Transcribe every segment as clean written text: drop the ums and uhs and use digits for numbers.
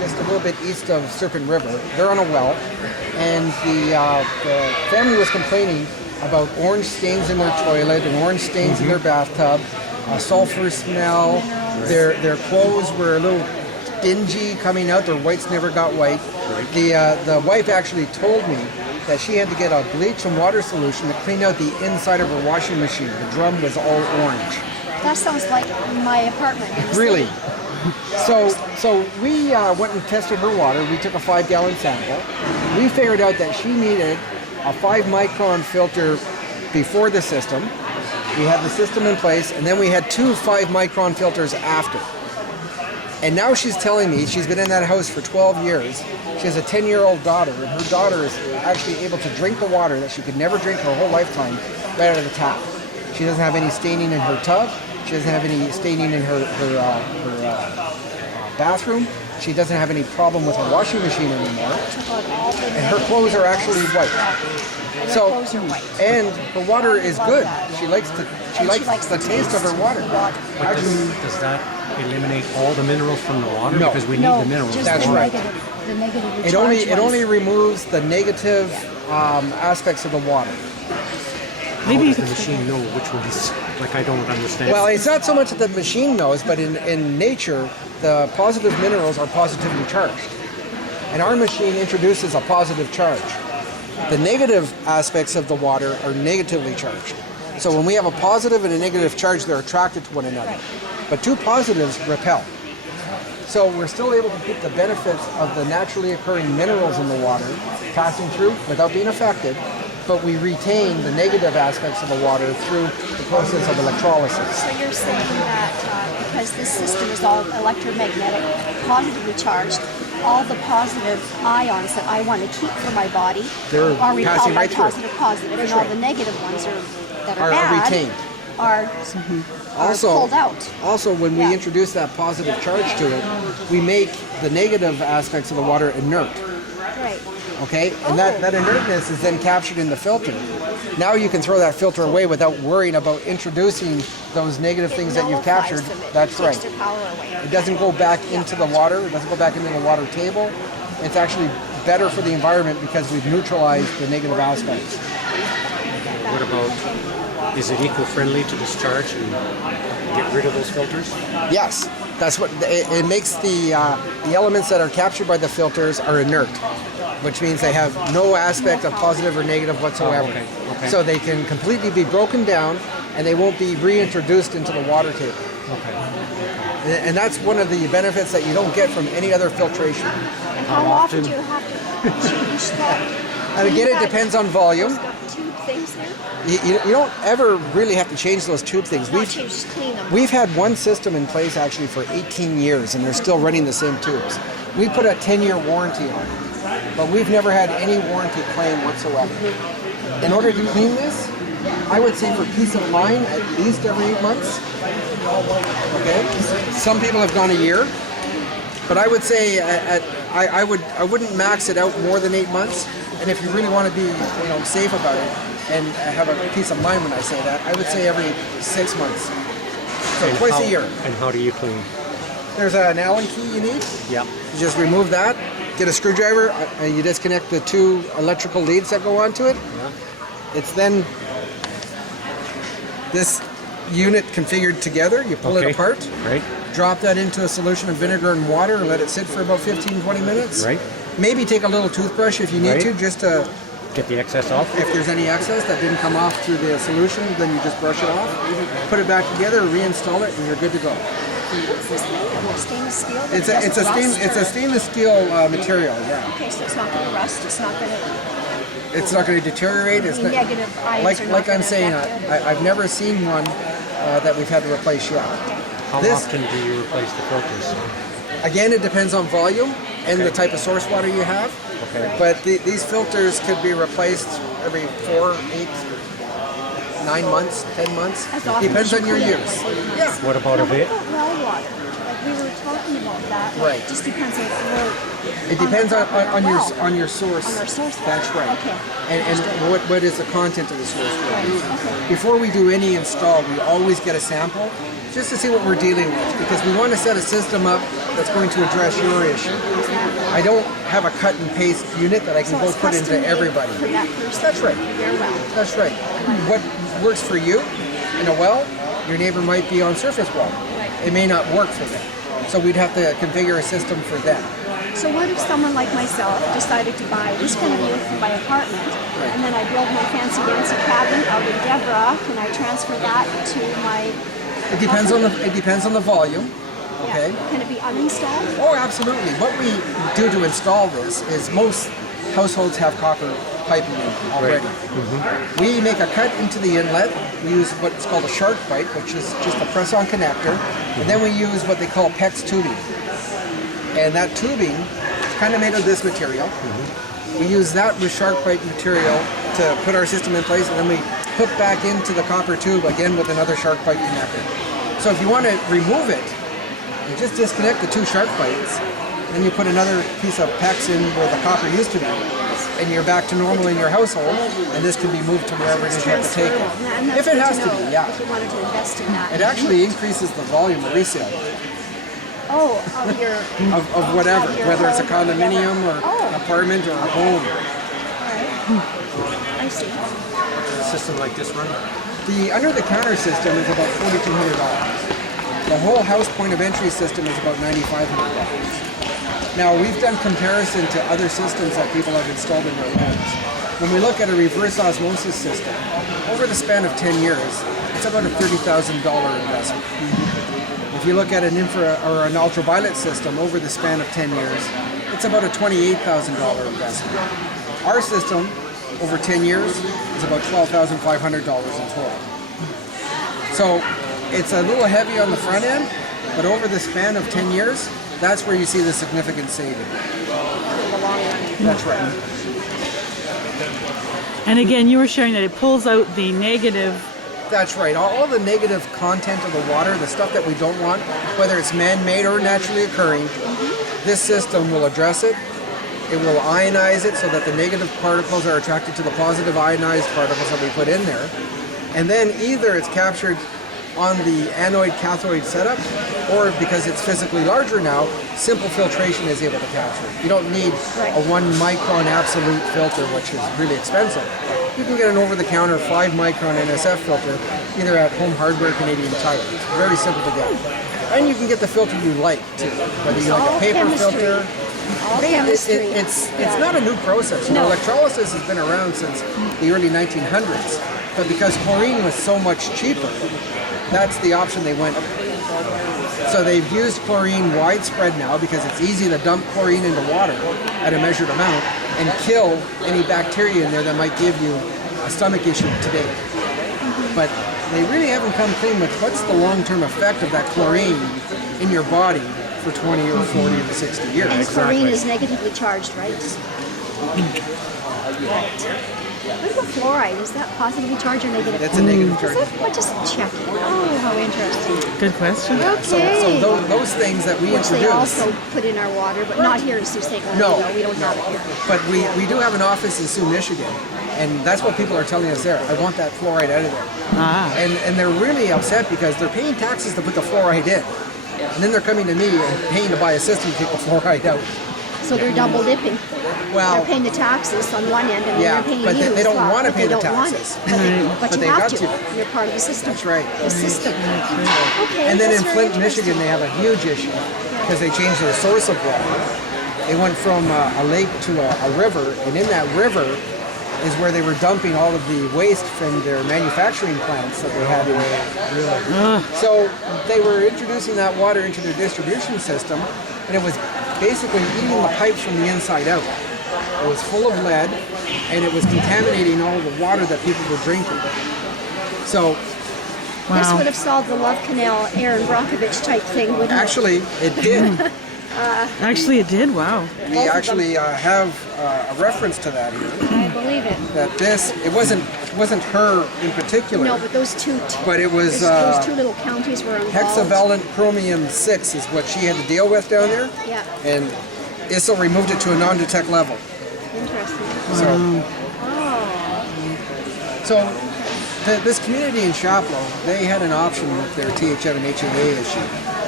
just a little bit east of Serpent River. They're on a well, and the family was complaining about orange stains in their toilet and orange stains in their bathtub, sulfur smell. Their clothes were a little dingy coming out. Their whites never got white. The wife actually told me that she had to get a bleach and water solution to clean out the inside of her washing machine. The drum was all orange. That sounds like my apartment. Really? So we went and tested her water. We took a 5-gallon sample. We figured out that she needed a 5-micron filter before the system. We had the system in place, and then we had 2 5-micron filters after. And now she's telling me she's been in that house for 12 years. She has a 10-year-old daughter, and her daughter is actually able to drink the water that she could never drink her whole lifetime right out of the tap. She doesn't have any staining in her tub. She doesn't have any staining in her bathroom. She doesn't have any problem with her washing machine anymore. And her clothes are actually white. So, and her water is good. She likes the taste of her water. But does that eliminate all the minerals from the water? No. Because we need the minerals. That's right. The negative It only removes the negative aspects of the water. Maybe you can the machine know which ones? Like, I don't understand. Well, it's not so much that the machine knows, but in nature, the positive minerals are positively charged. And our machine introduces a positive charge. The negative aspects of the water are negatively charged. So when we have a positive and a negative charge, they're attracted to one another. But 2 positives repel. So we're still able to keep the benefits of the naturally occurring minerals in the water passing through without being affected, but we retain the negative aspects of the water through the process of electrolysis. So you're saying that because this system is all electromagnetic, positively charged, all the positive ions that I want to keep for my body are repelled by positive, and all the negative ones that are bad retained. Are pulled out. Also, when we introduce that positive charge to it, we make the negative aspects of the water inert. Right. Okay, and that inertness is then captured in the filter. Now you can throw that filter away without worrying about introducing those negative things that you've captured. That's right. Takes their power away. It doesn't go back into the water. It doesn't go back into the water table. It's actually better for the environment because we've neutralized the negative aspects. What about, is it eco-friendly to discharge and get rid of those filters? Yes, that's what it makes. The elements that are captured by the filters are inert, which means they have no aspect of positive or negative whatsoever. Okay. So they can completely be broken down, and they won't be reintroduced into the water table. Okay. And that's one of the benefits that you don't get from any other filtration. And how often do you have to change that? And again, it depends on volume. Tube things there? You don't ever really have to change those tube things. Just clean them. We've had one system in place actually for 18 years, and they're still running the same tubes. We put a 10-year warranty on it, but we've never had any warranty claim whatsoever. In order to clean this, I would say for peace of mind, at least every 8 months. Okay. Some people have gone a year, but I would say I wouldn't max it out more than 8 months. And if you really want to be safe about it and have a peace of mind when I say that, I would say every 6 months. So and twice a year. And how do you clean? There's an Allen key you need. Yeah. You just remove that, get a screwdriver, and you disconnect the 2 electrical leads that go onto it. Yeah. It's then this unit configured together. You pull it apart, right? Drop that into a solution of vinegar and water and let it sit for about 15-20 minutes. Right. Maybe take a little toothbrush if you need to, just to get the excess off. If there's any excess that didn't come off through the solution, then you just brush it off, put it back together, reinstall it, and you're good to go. What's this made of? Stainless steel? It's a stainless steel material. Yeah. Okay, so it's not going to rust. It's not going to. It's not going to deteriorate. It's not, negative ions like I'm saying, I've never seen one that we've had to replace yet. How often do you replace the filters? Again, it depends on volume and the type of source water you have. Okay. But these filters could be replaced every 4, 8, 9 months, 10 months. Depends on your use. Yeah. What about a bit? What about well water? Like we were talking about that. Right. It just depends on where. It depends on your source. On our source. That's right. Okay. And what is the content of the source water? Right. Okay. Before we do any install, we always get a sample just to see what we're dealing with, because we want to set a system up that's going to address your issue. I don't have a cut and paste unit that I can So go it's put into custom-made everybody. for that person. That's right. Very well. That's right. What works for you in a well, your neighbor might be on surface well. It may not work for them. So we'd have to configure a system for them. So what if someone like myself decided to buy this kind of unit for my apartment, and then I build my fancy dancy cabin out in Deborah? Can I transfer that to my? It depends on the volume. Okay. Yeah. Can it be uninstalled? Oh, absolutely. What we do to install this is most households have copper piping in already. We make a cut into the inlet. We use what's called a shark bite, which is just a press-on connector, and then we use what they call PEX tubing. And that tubing is kind of made of this material. We use that with shark bite material to put our system in place, and then we hook back into the copper tube again with another shark bite connector. So if you want to remove it, you just disconnect the two shark bites, then you put another piece of PEX in where the copper used to be, and you're back to normal in your household, and this can be moved to wherever it is you have to take it. If it has to be, yeah. If you wanted to invest in that. It actually increases the volume of resale. Oh, of your. Of whatever, Of your whether it's a home, condominium or Oh. an apartment or a home. I see. A system like this one? The under-the-counter system is about $4,200. The whole house point of entry system is about $9,500. Now, we've done comparison to other systems that people have installed in their homes. When we look at a reverse osmosis system, over the span of 10 years, it's about a $30,000 investment. If you look at an infra or an ultraviolet system over the span of 10 years, it's about a $28,000 investment. Our system, over 10 years, is about $12,500 in total. So it's a little heavy on the front end, but over the span of 10 years, that's where you see the significant saving. That's right. And again, you were sharing that it pulls out the negative. That's right. All the negative content of the water, the stuff that we don't want, whether it's man-made or naturally occurring, this system will address it. It will ionize it so that the negative particles are attracted to the positive ionized particles that we put in there. And then either it's captured on the anode-cathode setup, or because it's physically larger now, simple filtration is able to capture it. You don't need a 1 micron absolute filter, which is really expensive. You can get an over-the-counter 5 micron NSF filter, either at Home Hardware, Canadian Tire. It's very simple to get. And you can get the filter you like, too. Whether you like a paper filter. It's not a new process. You know, electrolysis has been around since the early 1900s. But because chlorine was so much cheaper, that's the option they went with. So they've used chlorine widespread now because it's easy to dump chlorine into water at a measured amount and kill any bacteria in there that might give you a stomach issue today. But they really haven't come clean with what's the long-term effect of that chlorine in your body for 20 or 40 or 60 years. And chlorine is negatively charged, right? What about fluoride? Is that positively charged or negative? That's a negative charge. I'm just checking. Oh, how interesting. Good question. Okay. So those things that we Which they introduce. also put in our water, but not here in Sioux State. No, we don't have it here. But we do have an office in Sioux, Michigan, and that's what people are telling us there. I want that fluoride out of there. And they're really upset because they're paying taxes to put the fluoride in. And then they're coming to me and paying to buy a system to take the fluoride out. So they're double dipping. Well, they're paying the taxes on one end, and then they're paying but you they don't as well, want to but pay they the don't want taxes. it. But you they've have got to. You're part of the system. That's right. The system. Okay. And then that's in very Flint, interesting. Michigan, they have a huge issue because they changed their source of water. They went from a lake to a river, and in that river is where they were dumping all of the waste from their manufacturing plants that they had in there. So they were introducing that water into their distribution system, and it was basically eating the pipes from the inside out. It was full of lead, and it was contaminating all the water that people were drinking. So This would have solved the Love Canal, Aaron Brockovich type thing, wouldn't actually, it did. Actually, it did. Wow. We actually have a reference to that here. it? I believe it. That it wasn't her in particular. No, but those two. But it was those two little counties were involved. hexavalent chromium 6 is what she had to deal with down there. Yeah. And ESIL removed it to a non-detect level. Interesting. So this community in Chapleau, they had an option with their THM and HAA issue.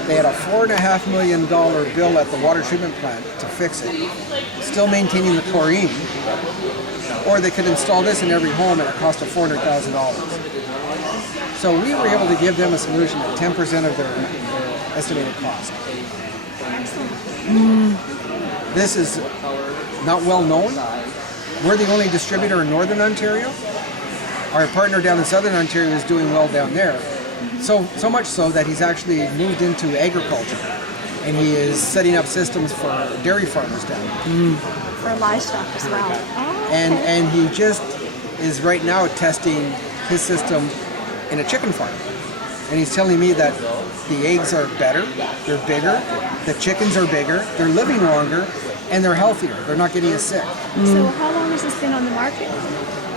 They had a $4.5 million bill at the water treatment plant to fix it, still maintaining the chlorine. Or they could install this in every home at a cost of $400,000. So we were able to give them a solution at 10% of their estimated cost. This is not well known. We're the only distributor in Northern Ontario. Our partner down in Southern Ontario is doing well down there. So much so that he's actually moved into agriculture, and he is setting up systems for dairy farmers down there. For livestock as well. Oh, okay. And he just is right now testing his system in a chicken farm. And he's telling me that the eggs are better, they're bigger, the chickens are bigger, they're living longer, and they're healthier. They're not getting as sick. So how long has this been on the market?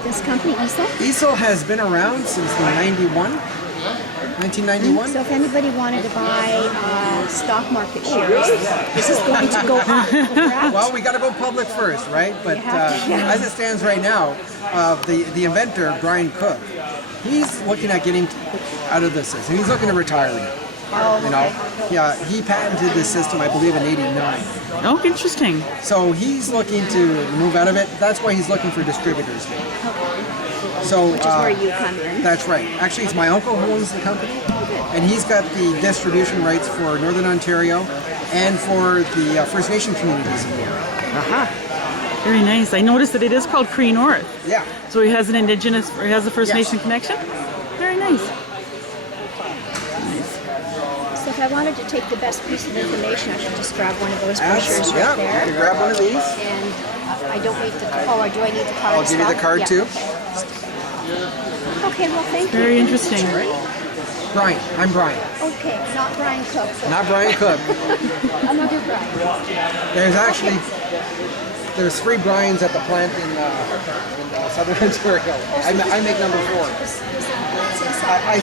This company, ESIL? ESIL has been around since 1991. So if anybody wanted to buy stock market shares, this is going to go up. Well, we got to go public first, right? But Yeah. as it stands right now, the inventor, Brian Cook, he's looking at getting out of this system. He's looking to retire it. Oh, You know, yeah, he patented this system, I believe, in '89. Oh, interesting. So he's looking to move out of it. That's why he's looking for distributors. So which is where you come in. that's right. Actually, it's my uncle who owns the company, and he's got the distribution rights for Northern Ontario and for the First Nation communities in the area. Very nice. I noticed that it is called Cree North. Yeah. So he has an indigenous, or he has a First Yes. Nation connection? Very nice. So if I wanted to take the best piece of information, I should just grab one of those brochures Yeah, right you can there. grab one of these. And I don't need the, or do I need the card? I'll give you the stock? card Yeah, too. Okay, well, thank you. Very interesting. Brian, I'm Brian. Okay, not Brian Cook. Not Brian Cook. Another Brian. There's 3 Brians at the plant in Southern Ontario. I make number 4. I